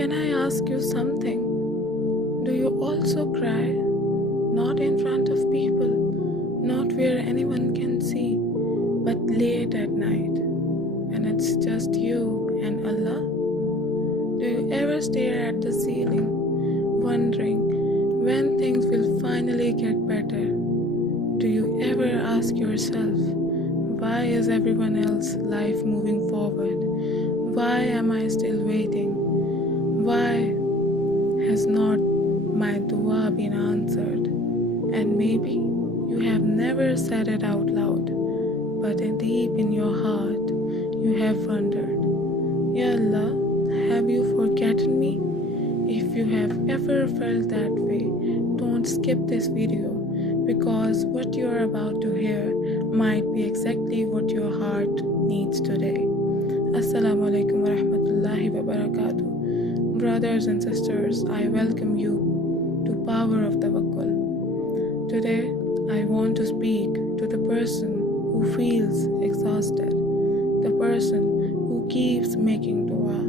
Can I ask you something? Do you also cry? Not in front of people, not where anyone can see, but late at night, when it's just you and Allah? Do you ever stare at the ceiling, wondering when things will finally get better? Do you ever ask yourself, why is everyone else's life moving forward? Why am I still waiting? Why has not my dua been answered? And maybe you have never said it out loud, but deep in your heart you have wondered, Ya Allah, have you forgotten me? If you have ever felt that way, don't skip this video, because what you are about to hear might be exactly what your heart needs today. Assalamu alaikum wa rahmatullahi wa barakatuh. Brothers and sisters, I welcome you to Power of Tawakkul. Today, I want to speak to the person who feels exhausted, the person who keeps making dua,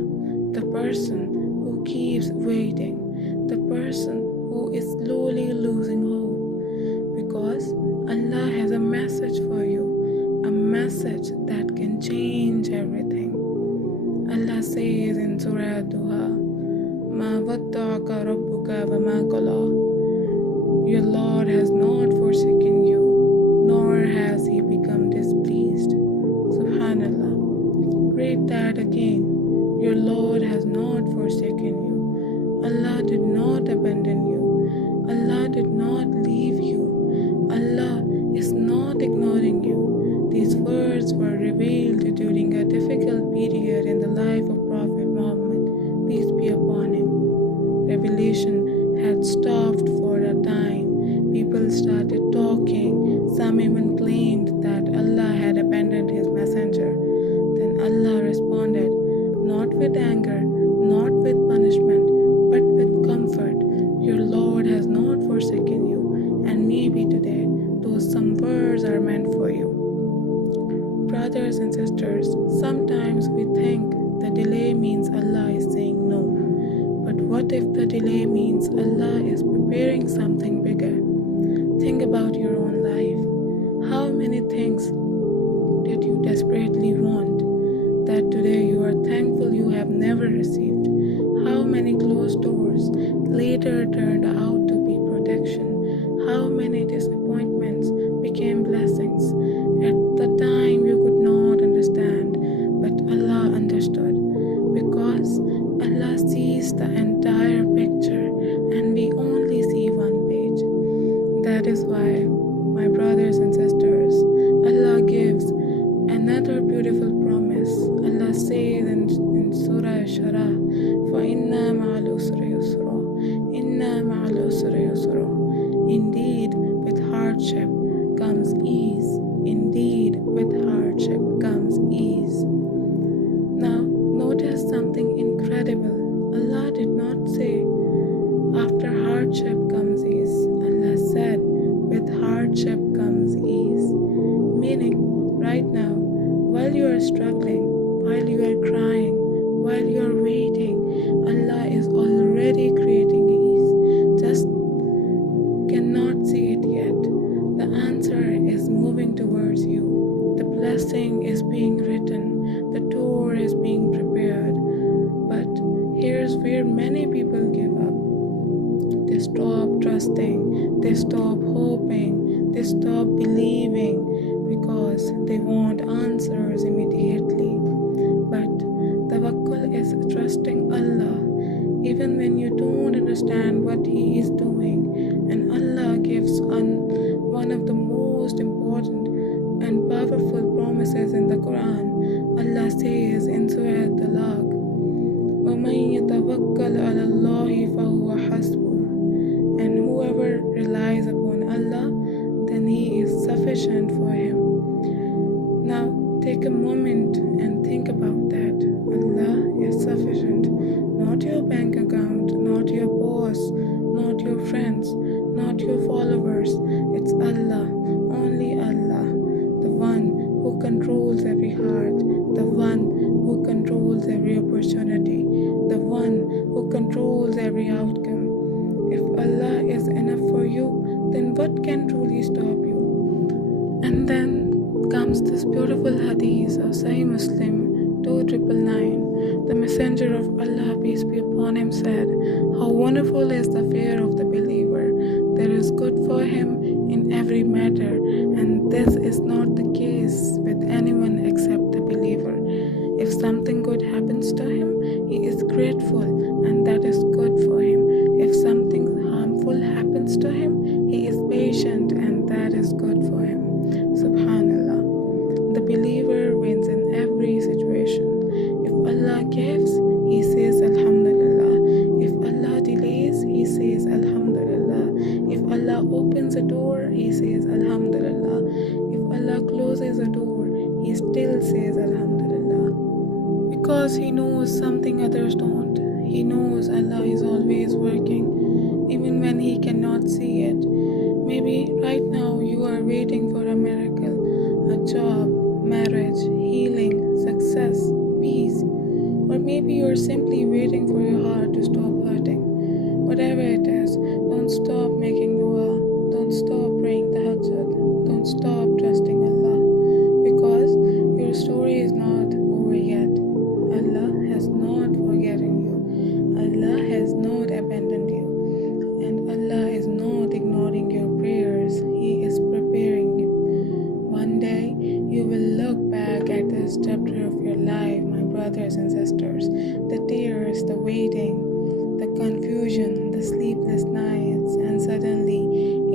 the person who keeps waiting, the person who is slowly losing hope, because Allah has a message for you, a message that can change everything. Allah says in Surah Ad-Duha, Ma wadda'aka rabbuka wa ma qala. Your Lord has not forsaken you, nor has He become displeased. Subhanallah. Read that again. Your Lord has not forsaken you. Allah did not abandon you. Allah did not leave you. Allah is not ignoring you. These words were revealed during a difficult period in the life of Prophet Muhammad, peace be upon him. Revelation had stopped for a time. People started talking. Some even claimed that Allah had abandoned His messenger. Then Allah responded, not with anger, not with punishment, but with comfort. Your Lord has not forsaken you, and maybe today those some words are meant for you. Brothers and sisters, sometimes we think the delay means Allah is saying no. But what if the delay means Allah is preparing something bigger? Think about your own life. How many things did you desperately want that today you are thankful you have never received? How many closed doors later turned out to be protection? How many disappointments became blessings? At the time you could not understand, but Allah understood, because Allah sees the entire picture and we only see one page. That is why, my brothers and sisters, Allah gives another beautiful promise. Allah says in Surah Ash-Sharh, فَإِنَّا مَعَ الْعُسْرِ يُسْرًا إِنَّا مَعَ الْعُسْرِ يُسْرًا. Indeed, with hardship comes ease. Indeed, with hardship comes ease. Now, notice something incredible. Allah did not say, after hardship comes ease. Allah said, with hardship comes ease. Meaning, right now, while you are struggling, while you are crying, while you are waiting, Allah is already creating ease. Just cannot see it yet. The answer is moving towards you. The blessing is being written. The door is being prepared. But here's where many people give up. They stop trusting. They stop hoping. They stop believing because they want answers immediately. But Tawakkul is trusting Allah even when you don't understand what He is doing. And Allah gives one of the most important and powerful promises in the Quran. Allah says in Surah At-Talaq, وَمَن يَتَوَكَّلْ عَلَى اللَّهِ فَهُوَ حَسْبُهُ. And whoever relies upon Allah, then He is sufficient for him. Now, take a moment and think about that. Allah is sufficient. Not your bank account, not your boss, not your friends, not your followers. It's Allah, only Allah, the one who controls every heart, the one who controls every opportunity, the one who controls every outcome. If Allah is enough for you, then what can truly stop you? And then comes this beautiful hadith of Sahih Muslim 2999. The Messenger of Allah, peace be upon him, said, "How wonderful is the fear of the believer! There is good for him in every matter, and this is not the case with anyone except the believer. If something good happens to him, he is grateful, and that is good for him. If something harmful happens to him, he is patient, and that is good for him." Subhanallah. The believer wins in every situation. If Allah gives, he says Alhamdulillah. If Allah delays, he says Alhamdulillah. If Allah opens a door, he says Alhamdulillah. If Allah closes a door, he still says Alhamdulillah. Because he knows something others don't. He knows Allah is always working, even when he cannot see it. Maybe right now you are waiting for a miracle, a job, marriage, healing, success, peace. Or maybe you're simply waiting for your heart to stop hurting. Whatever it is, don't stop making dua. Don't stop praying tahajjud. Don't stop trusting Allah. Because your story is not over yet. Allah has not forgotten you. Allah has not abandoned you. And Allah is not ignoring your prayers. He is preparing you. One day, you will look back at this chapter of your life, my brothers and sisters. The tears, the waiting, the confusion, the sleepless nights, and suddenly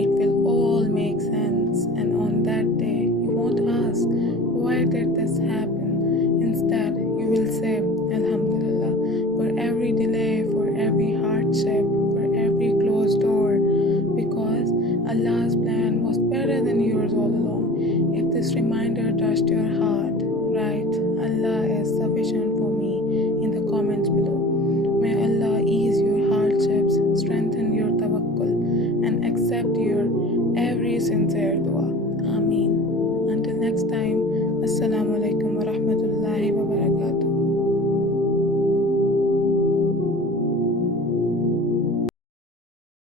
it will all make sense. And on that day, you won't ask, why did this happen? Instead, you will say, Alhamdulillah, for every delay, for every hardship, for every closed door, because Allah's plan was better than yours all along. If this reminder touched your heart, write, Allah is sufficient for me in the comments below. May Allah ease your hardships, strengthen your tawakkul, and accept your every sincere dua. Ameen. Until next time, Assalamu alaikum wa rahmatullahi.